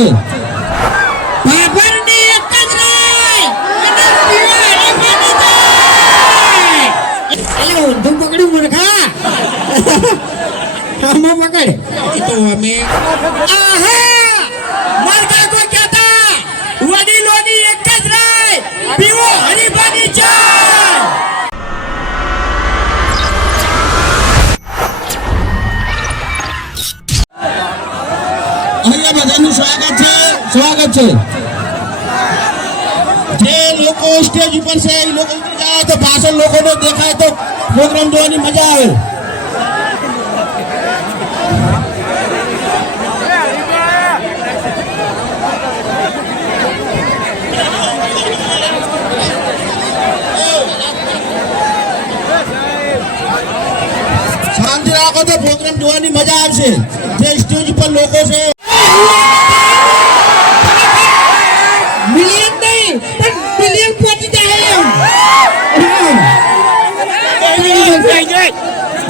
છે. ઊંધું પકડ્યું મૂર્ખા. આમાં પકડ. તો અમે આહા! સ્વાગત છે. જે લોકો સ્ટેજ ઉપર છે, એ લોકો જાય તો પાછળ લોકોને દેખાય તો પ્રોગ્રામ જોવાની મજા આવે. શાંતિ રાખો તો પ્રોગ્રામ જોવાની મજા આવશે. જે સ્ટેજ ઉપર લોકો છે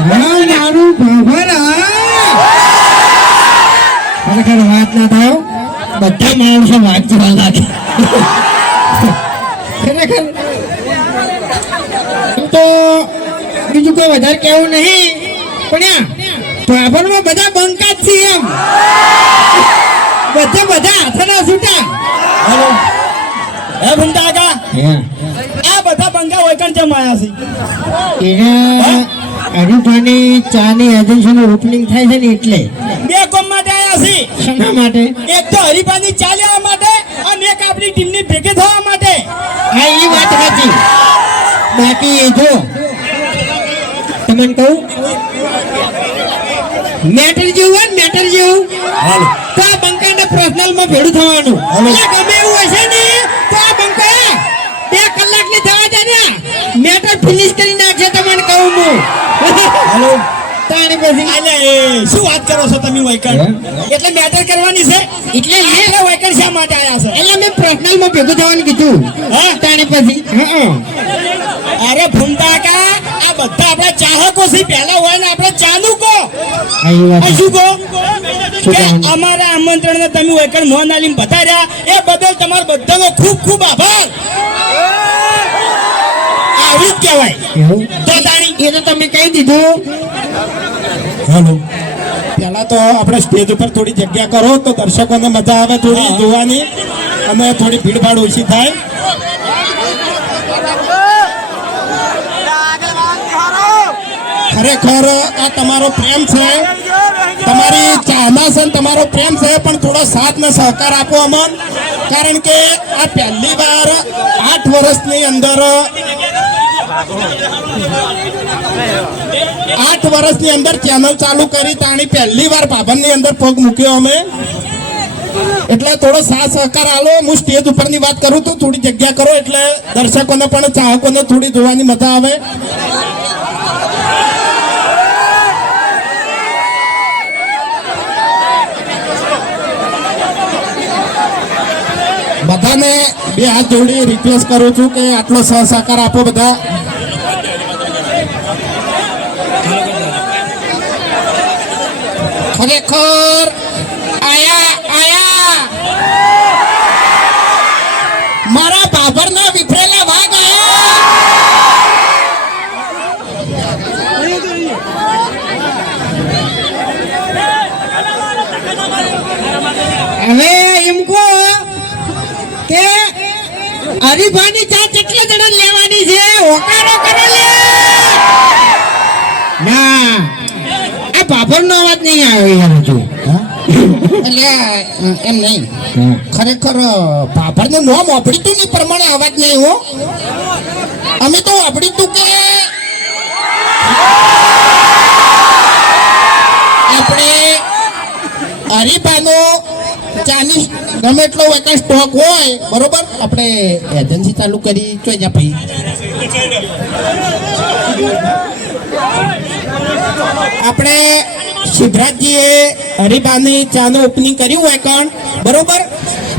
હા મારું બાબર ખરેખર વાત ના થાય બધા માણસો વાત કરવા લાગે. ખરેખર. તો બીજું કોઈ વધારે કેવું નહીં. પણ બાબરમાં બધા બંકા જ છે એમ. બધા બધા હાથના છૂટા. હેલો. હે કાકા આ બધા બંગા હોય જેમ આવ્યા છે? હરીફાની ચાની એજન્સીનું ઓપનિંગ થાય છે ને એટલે. બે કોમ માટે આવ્યા છે. શેના માટે? એક તો હરિભાની ચા લેવા માટે અને એક આપણી ટીમની ભેગી થવા માટે. હા એ વાત સાચી. બાકી જો તમને કહું? મેટર જેવું હોય મેટર જેવું. હાલો. તો આ બંકાને પર્સનલમાં ભેડું થવાનું. એટલે ગમે એવું હશે ને તો આ બંકા બે કલાકની થવા જાય ને મેટર ફિનિશ કરી નાખશે તમને કહું હું. તાણી પછી અલે એ શું વાત કરો છો તમે વૈકણ? એટલે મેટર કરવાની છે. એટલે એ એટલે વૈકણ શા માટે આવ્યા છે? એટલે મેં પર્સનલમાં ભેગું થવાનું કીધું. હા? તાણી પછી. હા અરે ભૂમતા કા આ બધા આપણા ચાહકો છે પહેલા હોય ને આપણે ચાલુ કો શું કહો? શું કે અમારા આમંત્રણને તમે વૈકણ મોહન આલીમ બતાડ્યા એ બદલ તમારો બધાનો ખૂબ ખૂબ આભાર. આવું જ કહેવાય. તો તાણી એ તો તમે કહી દીધું. હેલો. પહેલાં તો આપણે સ્ટેજ ઉપર થોડી જગ્યા કરો તો દર્શકોને મજા આવે થોડી જોવાની અને થોડી ભીડભાડ ઓછી થાય. ખરેખર આ તમારો પ્રેમ છે. તમારી ચાહના છે તમારો પ્રેમ છે પણ થોડો સાથ ને સહકાર આપો અમન. કારણ કે આ પહેલી વાર આઠ વર્ષની અંદર આઠ વર્ષની અંદર ચેનલ ચાલુ કરી તાણી પહેલી વાર પાભનની અંદર પગ મૂક્યો અમે. એટલે થોડો સાથ સહકાર આલો. હું સ્ટેજ ઉપરની વાત કરું તો થોડી જગ્યા કરો એટલે દર્શકોને પણ ચાહકોને થોડી જોવાની મજા આવે. બધાને બે હાથ જોડી રિક્વેસ્ટ કરું છું કે આટલો સહ સહકાર આપો બધા. ખરેખર આયા આયા. મારા બાબરના વિફરેલા વાઘ આયા. હવે એમ કહો કે હરીફાની ચા કેટલા જણા લેવાની છે? હોકારો કરો લે. ના. આ અવાજ નહીં યાર હજુ. એટલે એમ નહીં. ખરેખર બાબરને નોમ વાપરીતું તું ની પ્રમાણે અવાજ નહીં હો. અમે તો વાપરી તું કે આપણે હરીફાનો ચાલીસ ગમે એટલો વખત સ્ટોક હોય બરોબર? આપણે એજન્સી ચાલુ કરી ચોઈ જા ભાઈ. આપણે સિદ્ધરાજજીએ હરિભાની ચાનું ઓપનિંગ કર્યું હોય કણ? બરોબર?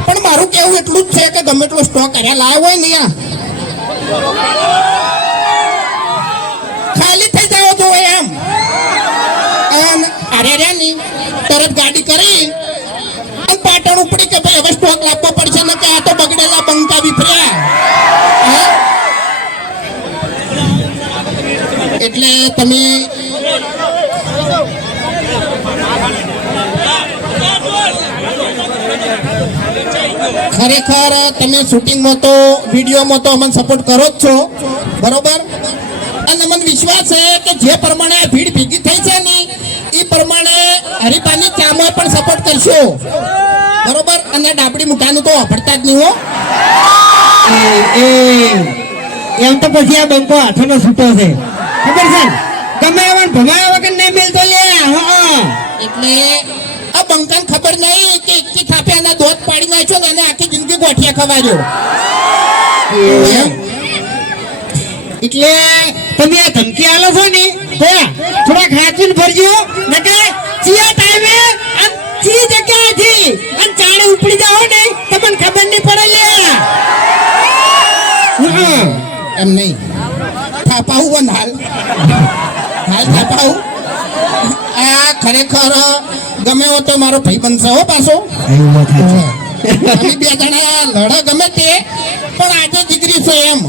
પણ મારું કેવું એટલું જ છે કે ગમે એટલો સ્ટોક કર્યા લાવ્યો હોય ને ખાલી થઈ જાવ જો એમ. અને અરે રે ની, તરત ગાડી કરી. પાટણ ઉપડી કે ભાઈ હવે સ્ટોક લાવવો પડશે ને કે આ તો બગડેલા બંકા વિફર્યા? એટલે તમે ખરેખર તમે શૂટિંગમાં તો વિડીયોમાં તો અમને સપોર્ટ કરો જ છો. બરોબર? અને મને વિશ્વાસ છે કે જે પ્રમાણે ભીડ ભેગી થઈ છે ને એ પ્રમાણે હરિપાની ચામાં પણ સપોર્ટ કરશો. બરોબર? અને ડાબડી મુઠાનું તો વાપરતા જ નહીં હો. એમ તો પછી આ બંકો હાથોનો છૂટો છે. ખબર છે? તમે ગમે એવા ભમાયા વગર નહીં મિલતો લે. હા. એટલે આ બંકાને ખબર નહીં કે એકથી થાપે એના દોત પાડી નાખ્યો ને એને આખી જિંદગી ગોઠિયા ખવાજો એટલે તમે આ ધમકી આલો છો ને તો થોડા ખાચીને ભરજો નકે ચિયા ટાઈમે આમ ચી જગ્યાએથી અને ચાણે ઉપડી જાઓ ને તમને ખબર નહીં પડે લે. એમ નહીં થાપાવું પણ હાલ. હાલ થાપાવું. આ ખરેખર ગમે હો તો મારો ભાઈ બનશે હો પાછો. બે જણા લડો ગમે તે પણ આજે દીકરી છે એમ.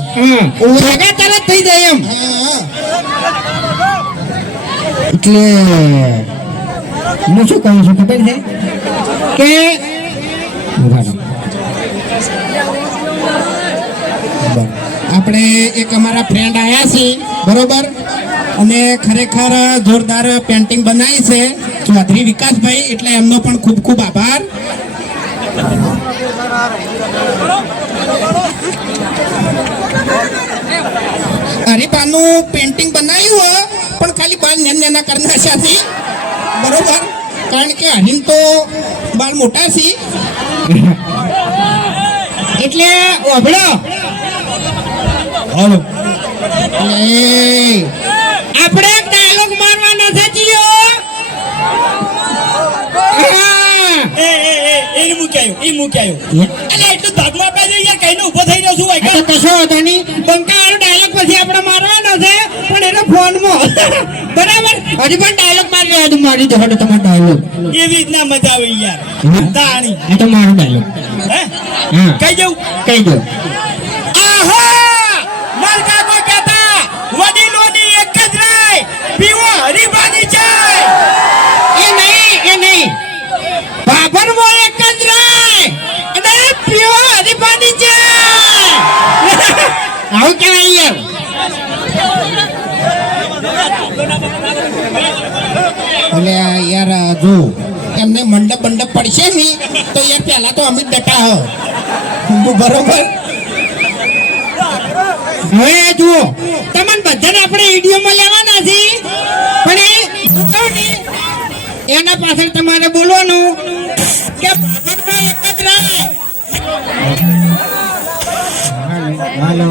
લગાતાર તરત થઈ જાય એમ. હા, એટલે હું શું કહું છું ખબર છે? કે આપણે એક અમારા ફ્રેન્ડ આવ્યા છે બરોબર? અને ખરેખર જોરદાર પેન્ટિંગ બનાવી છે. ચૌધરી વિકાસભાઈ એટલે એમનો પણ ખૂબ ખૂબ આભાર. હરિભાનું પેન્ટિંગ બનાવ્યું હોય પણ ખાલી બાલ નેન નેના કરના છે બરોબર? કારણ કે હરીમ તો બાલ મોટા છે. એટલે ઓભળો. એટલે આપણે એક ડાયલોગ મારવાના છે જીઓ. એ એ એટલું કઈને ઊભો થઈ રહ્યો છું આ કશો વાંધો નહીં. બંકાવાળો ડાયલોગ પછી આપણે મારવાનો છે પણ એનો ફોનમાં. બરાબર? હજી પણ ડાયલોગ મારી રહ્યા મારી દો હડો તમારો ડાયલોગ એવી રીતના મજા આવી યાર. તાણી આ તો મારો ડાયલોગ હે? હા. કઈ જવું કહી દો આહા માર કાકો કહેતા વડીલોની એક જ રાય પીવો હરીબાની ચાય એ નહીં એ નહીં બાબરમાં એક જ રાય અને પીવો હરીફાની છે આવું કહેવાય યાર એટલે આ યાર જો એમને મંડપ મંડપ પડશે ને તો એ પહેલા તો અમિત ડટા હો બરોબર? હવે જુઓ, તમને બધાને આપણે વિડીયોમાં લેવાના છે. પણ એના પાછળ તમારે બોલવાનું કે ભાગરમાં એક જ રાય. હાલો.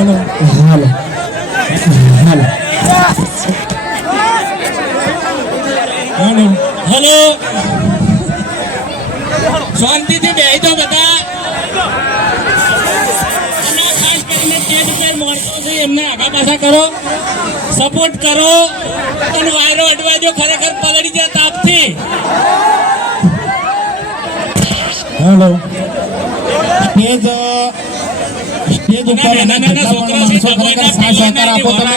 હેલો શાંતિથી બેહી જાઓ બધા. અને ખાસ કરીને સ્ટેજ ઉપર માણસો છે એમને આગા પાછા કરો. સપોર્ટ કરો. અને વાયરો અડવાજો ખરેખર પલળી જાય તાપથી. હેલો સ્ટેજ ઉપર એના જેટલા પણ માણસો ખરેખર સાથ સહકાર આપો તમે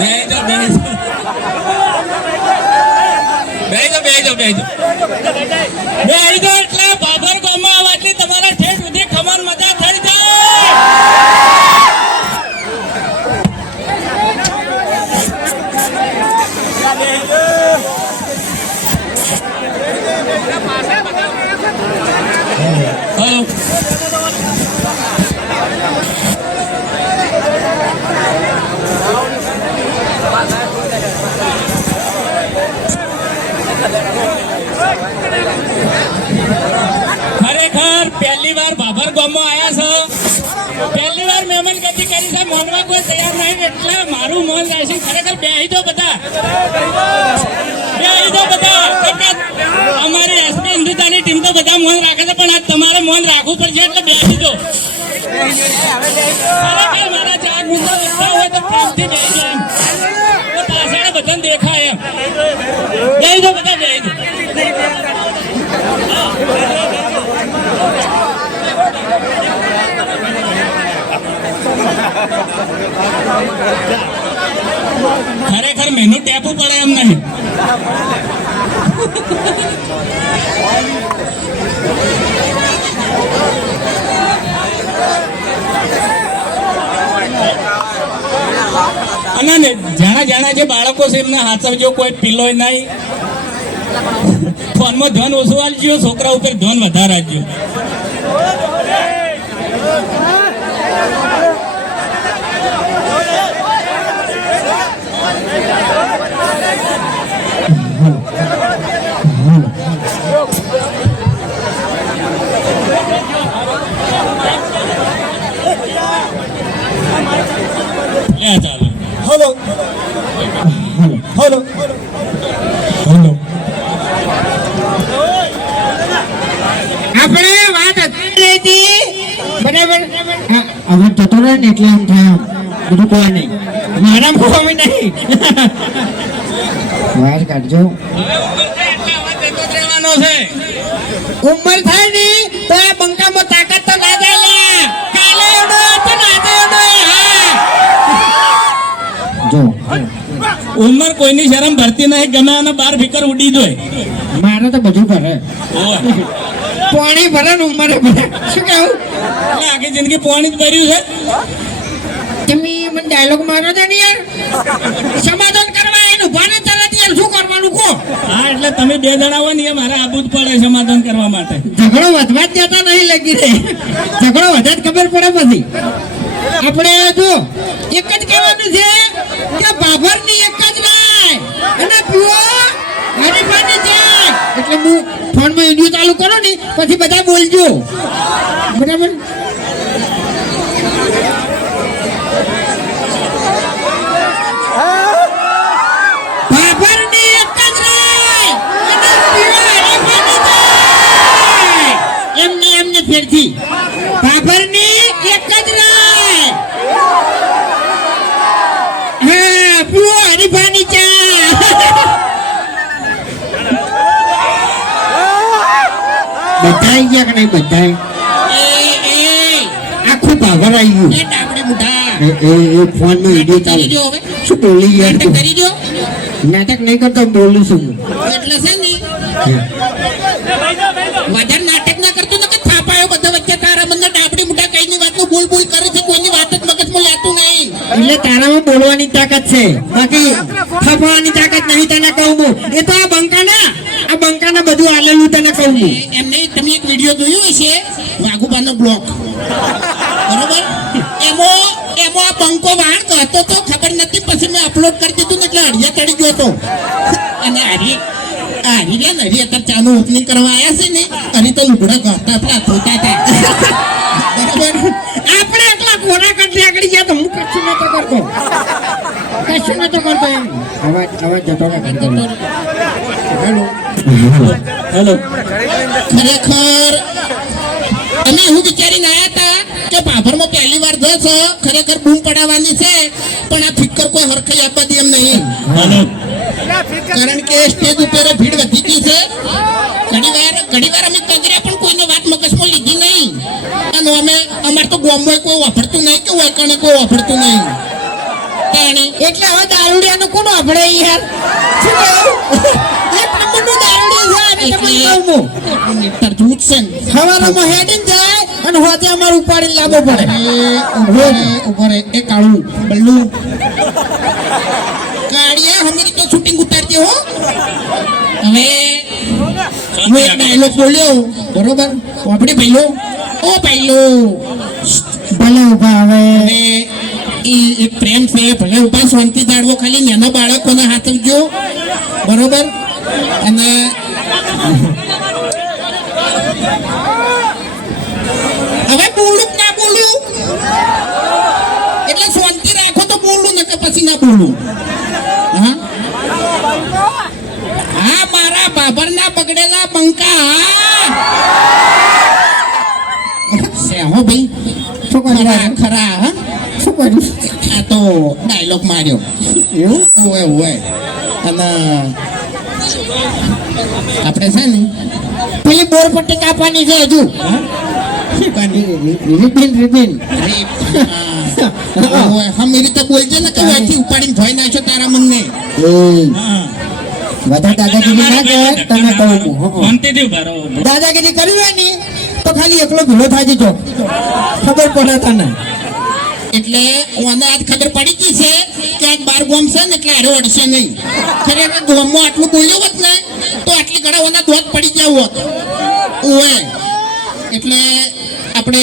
બેહી જાઓ, બેહી જાઓ. બેહી જાઓ, બેહી જાઓ, તૈયાર નહીં એટલે મારું મન રહેશે ખરેખર બેહી દો બધા. બેહી દો બધા. અમારી એસપી હિન્દુતાની ટીમ તો બધા મૌન રાખે છે, પણ આજ તમારે મૌન રાખવું પડશે એટલે બે દો મારા ચાર મુદ્દા હોય તો પ્રેમથી જાય પાછળ બધાને દેખાય એમ. બેસી દો બધા, બે દો ખરેખર મેનુ ટેપું પડે એમ નહીં. અને ને જાણા જાણા જે બાળકો છે એમને હાચવજો કોઈ પીલોય નહીં. ફોનમાં ધન ઓછું આલજો, છોકરા ઉપર ધન વધારે આપજો લે ચાલે. હલો. હલો. હલો. આપણે વાત હતી હતી બરાબર. હવે જતો રહે ને એટલે આમ થાય બધું કોઈ નહીં. મારા કોઈ નહીં. વાત કાઢજો. ઉંમર થાય ઉંમર કોઈની શરમ ભરતી નહીં ગમે અને બાર ફિકર ઉડી જોય. મારે તો બધું ભરે. પાણી ભરે ને ઉંમરે ભરે. શું કેવું? આખી જિંદગી પાણી જ ભર્યું છે. તમે મને ડાયલોગ મારો છો ને યાર? સમાધાન કરવા એનું ભાને યાર શું કરવાનું કહો? હા એટલે તમે બે જણા હોય ને મારે આબુ જ પડે સમાધાન કરવા માટે. ઝઘડો વધવા જ જતા નહીં લગી રે ઝઘડો વધે જ ખબર પડે પછી આપણે જો એક જ કહેવાનું છે કે બાભરની એક જ ગાય અને પીવો હરીફાની જાય. એટલે હું ફોનમાં વીડિયો ચાલુ કરો ને, પછી બધા બોલજો. બરાબર? બાભરની એક જ રાય અને પીવો હરીફાની જાય એમને એમને ફેરથી બાભરની એક જ રાય હા પીવો હરીફાની ચા બધા આવી ગયા કે નહીં બધા આખું ભાગર આવી ગયું એ ફોન વીડિયો ચાલે. શું બોલી યાર નાટક નહીં કરતો બોલું છું. એટલે છે ને વધારે નાટક ના કરતો તો કે થાપાયો બધા વચ્ચે તારા બંને ડાબડી મુઠા કઈની વાતનું બોલ બોલ કરે છે કોઈની વાત જ મગજમાં લેતું નહીં. એટલે તારામાં બોલવાની તાકાત છે. બાકી ફફવાની તાકાત નહીં તને કહું હું. એ તો આ બંકાના આ બંકાના બધું આલેલું તને કહું હું. એમને વીડિયો જોયો હશે વાઘુબાનો બ્લોક. બરોબર? એમો, એમાં આ બંકો બહાર કહેતો તો ખબર નથી, પછી મેં અપલોડ કરી દીધું ને એટલે હરિયા ચડી ગયો હતો. અને હરી હરી રહ્યા ને હરી અત્યારે ચાનું ઓપનિંગ કરવા આવ્યા છે ને, હરી તો લુગડા ગહતા હતા, ધોતા હતા. બરોબર? આપણે એટલા ખોરાક કરતી આગળ ગયા તો હું કશું નતો કરતો. કશું નતો કરતો એમ. અવાજ અવાજ જતો હેલો હેલો. ખરેખર અમે હું વિચારીને આવ્યા હતા કે ભાભરમાં પહેલી વાર જશો ખરેખર બૂમ પડાવવાની છે પણ આ ફિકર કોઈ હરખાઈ આપવા દે એમ નહીં. કારણ કે સ્ટેજ ઉપર ભીડ વધી ગઈ છે. ઘણી વાર ઘણી વાર અમે કગર્યા પણ કોઈને વાત મગજમાં લીધી નહીં. અને અમે અમારે તો ગામમાં કોઈ વાપરતું નહીં કે વાયકાણે કોઈ વાપરતું નહીં. એટલે હવે દારૂડિયાનું કોણ વાપરે યાર? દારૂડિયા છે. સવારમાં હેડીને જાય અને હોતે અમાર ઉપાડીને લાવવો પડે. એ ઊભો રે ઊભો રે એ કાળું બલ્લુ. કાળિયા હમણાં તો શૂટિંગ હો. હવે હું એક ડાયલોગ બોલ્યો બરોબર? આપણે ભાઈઓ ઓ પહેલું. ભલે ઊભા હવે. અને એક પ્રેમ છે ભલે ઊભા શાંતિ જાળવો ખાલી નાના બાળકોને હાથવજો બરોબર? અને હવે બોલું કે ના બોલું? એટલે શાંતિ રાખો તો બોલું ને કે પછી ના બોલું. હા? હા મારા બાબરના બગડેલા બંકા. હા ભાઈ? શું ખરા ખરા હા? શું કર્યું આ તો ડાયલોગ માર્યો. એવું? હોય હોય અને આપણે છે ને પેલી બોર પટ્ટી કાપવાની છે હજુ. રિબિન રિબિન હમ એવી બોલજે ને કે અહીંથી ઉપાડીને ભોય નાખ્યો તારા મનને. દાદાગીરી ના કહેવાય તમે કહું છું. હં, હં. શાંતિથી ઊભા દાદાગીરી કરવી હોય ને તો ખાલી એકલો ભીલો થાય જો. ખબર પડે તને. એટલે મને આજ ખબર પડી ગઈ છે કે આજ બાર ગોમ છે ને એટલે હારે અડશે નહીં. ખરેખર ગોમમાં આટલું બોલ્યો હોત ને તો આટલી ઘણા ઓના દોત પડી ગયા હોત. ઓએ એટલે આપણે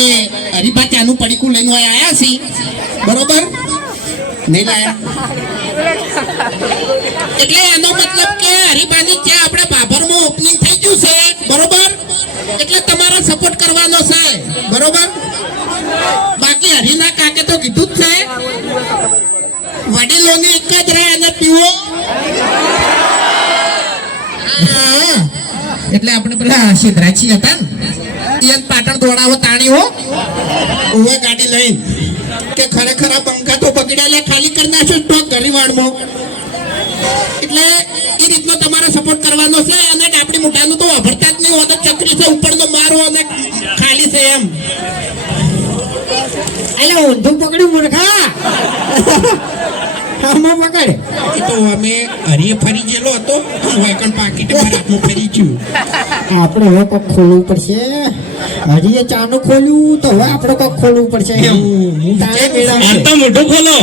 હરિભા ત્યાંનું પડીકું લઈને આવ્યા છીએ. બરોબર? નહીં લાયા? એટલે એનો મતલબ કે હરિભાની ત્યાં આપણે બાબરમાં ઓપનિંગ થઈ ગયું છે. બરોબર? એટલે તમારે સપોર્ટ કરવાનો છે. બરોબર? બાકી હરીના કાકે તો કીધું જ છે. વડીલોની એક જ રહે અને પીવો. એટલે આપણે પેલા સિદ્ધરાજી હતા ને? એ પાટણ દોડાવો તાણી હો. ઉવે ગાડી લઈ. કે ખરેખર આ બંકા તો પકડ્યા લે ખાલી કરી નાખ્યો તો ગરીવાડમાં એટલે એ રીતનો તમારે સપોર્ટ કરવાનો છે અને આપણી મોટાનું તો વાપરતા જ નહીં હોતો ચક્રી છે ઉપરનો મારો અને ખાલી છે એમ. એટલે ઊંધું પકડ્યું મૂર્ખા. આમાં પકડ એ તો અમે હરીએ ફરી ગયેલો હતો. વેકણ પાકીટ મારા હાથમાં ફરી ગયું. આપણે હવે કોક ખોલવું પડશે. હરીએ ચાનું ખોલ્યું તો હવે આપણે કોક ખોલવું પડશે મેળ તો મોઢું ખોલો.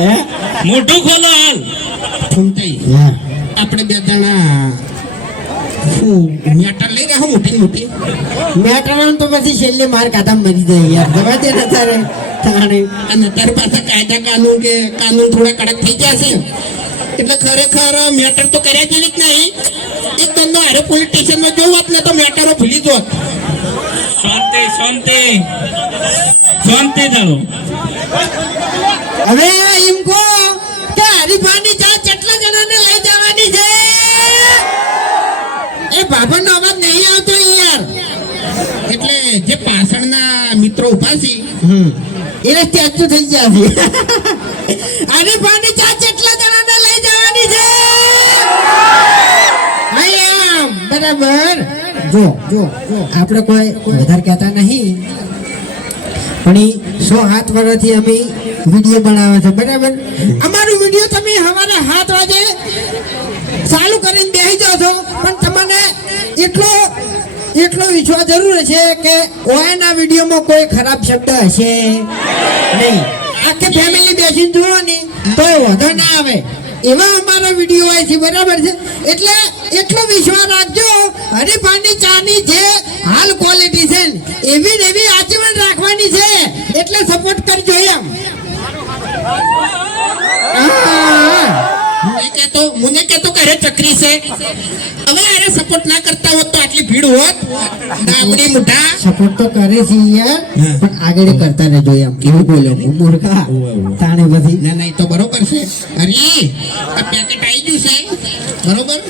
હે? મોઢું ખોલો હાલ. હા. આપણે બે શું મેટર લઈ રહ્યા મોટી મોટી મેટરનું તો પછી છેલ્લે માર કાઢા મરી જાય યાર. જવા દે ને તારે? તાણે અને તારી પાસે કાયદા કાનૂન કે કાનૂન થોડા કડક થઈ ગયા છે. એટલે ખરેખર મેટર તો કર્યા જેવી જ નહીં. એક તમને હારે પોલીસ સ્ટેશનમાં જોવું હોત ને તો મેટરો ભૂલી જોત શાંતિ શાંતિ. શાંતિ ચાલો હવે એમ કે જે પાછળના મિત્રો ઊભા છે એને સ્ટેચ્યુ થઈ ગયા છે. હરીફાની ચા કેટલા જણાને લઈ જવાની છે. બરાબર. જો જો જો. આપણે કોઈ વધારે કહેતા નહીં. પણ એ સો હાથ વર્ષથી અમે વીડિયો બનાવે છે બરાબર? અમારું વીડિયો તમે સવારે હાથ વાગે ચાલુ કરીને બેસી જાઓ છો પણ તમને એટલો એટલો વિશ્વાસ જરૂર છે કે ઓયના વિડીયોમાં કોઈ ખરાબ શબ્દ હશે નહીં. આખી ફેમિલી બેસીને જુઓ ને તો વાંધો ના આવે. એવા અમારા વીડિયો હોય છે, બરાબર છે? એટલે એટલો વિશ્વાસ રાખજો હરીફાની ચાની જે હાલ ક્વોલિટી છે એવી ને એવી આજીવન રાખવાની છે. એટલે સપોર્ટ કરજો એમ. હા. મને કહેતો મને કહેતો કે અરે ચક્રી છે. હવે અરે સપોર્ટ ના કરતા હોત તો આટલી ભીડ હોત. ડાબડી મુઠા સપોર્ટ તો કરે છે યાર પણ આગળ કરતા રહેજો એમ એવું બોલ્યો હું મૂર્ખા? તાણે બધી ના ના તો બરોબર છે. અરે આ પેકેટ આવી ગયું છે. બરોબર?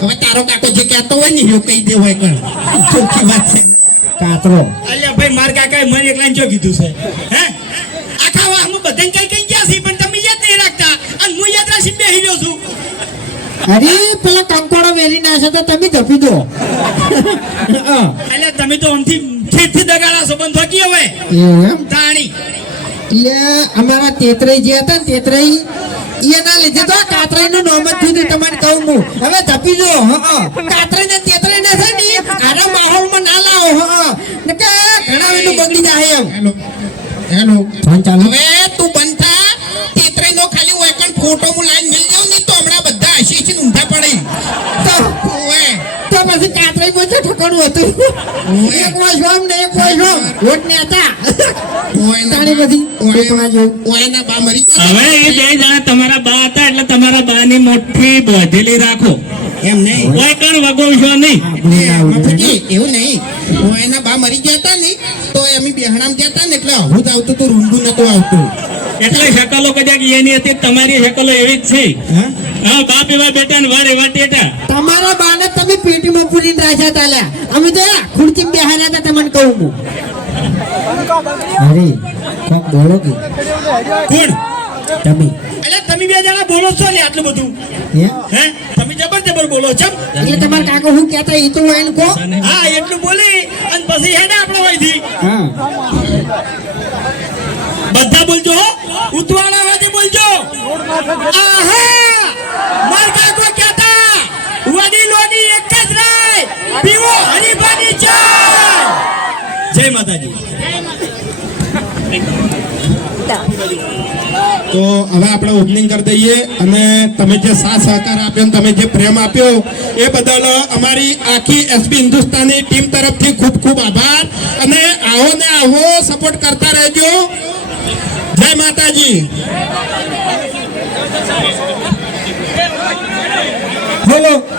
હવે તારો કાકો જે કહેતો હોય ને એવું કહી દે હોય કણ ચોખ્ખી વાત છે. કાતરો. અલ્યા ભાઈ માર કાકાએ મને એકલાને જો કીધું છે? હે? આખા વાહમાં બધાને કઈ બેસી રહ્યો છું. અરે પેલા કંકોડો વેરી નાખે તો તમે ધપી દો. એટલે તમે તો આમથી ઠેઠથી દગાડા છો બંધ થાકી હવે. તાણી. એટલે અમારા તેતરાઈ જે હતા ને તેતરાઈ એના લીધે તો કાતરાઈ નું નામ જ થયું તમારે કહું હું. હવે ધપી જો કાતરાઈ ને તેતરાઈ ને છે ને આના માહોલમાં ના લાવો હા ને કે ઘણા વેલું બગડી જાય એમ. હેલો. હેલો. ફોન ચાલુ. હવે તું બનતા તેતરાઈ નો ખાલી હોય પણ ફોટો હું લાઈન તો હમણાં બધા તો તો તો ઠકાણું હતું. એક વાજ હોમ ને એક વાજ હોમ વોટ ને હતા. તાણી બધી. ટોપણા ઓયના બા મરી હવે એ બે જણા તમારા બા હતા એટલે તમારા બધેલી રાખો. એમ નહીં. કોઈ કણ વગોવશો નહીં. એવું નહીં. ઓયના બા મરી ગયા હતા ને તો એમ બેહણામ ગયા હતા ને એટલે હું જ આવતું હતું રૂંડું નતું આવતું. એટલે શકલો કદાચ એની હતી તમારી શકલો એવી જ છે. હા? હા બાપ એવા બેટા ને વાર એવા ટેટા તમારા બાને તમે પેટીમાં પૂરીને રાખ્યા તા લ્યા. અમે તો ખુરચી ખુરચીમાં બેહાર્યા તા તમને કહું હું. અરે કોક બોલો કે. કોણ? તમે. એટલે તમે બે જણા બોલો છો ને આટલું બધું? હે? હે? તમે જબર જબર બોલો છો? એટલે તમાર કાકો હું કહેતા એ તો એને કો હા એટલું બોલી અને પછી હેડે આપણે હોયથી. હા. બધા બોલજો હો. ઉતવાળા વાજે બોલજો. આહા! માર કાકો કહેતા વડીલોની એક જ રાય પીવો હરીફાની ચા જય! માતાજી. તો હવે આપણે ઓપનિંગ કરી દઈએ અને તમે જે સાથ સહકાર આપ્યો અને તમે જે પ્રેમ આપ્યો, એ બદલ અમારી આખી એસબી હિન્દુસ્તાની ટીમ તરફથી ખૂબ ખૂબ આભાર. અને આવો ને આવો સપોર્ટ કરતા રહેજો. જય માતાજી. બોલો.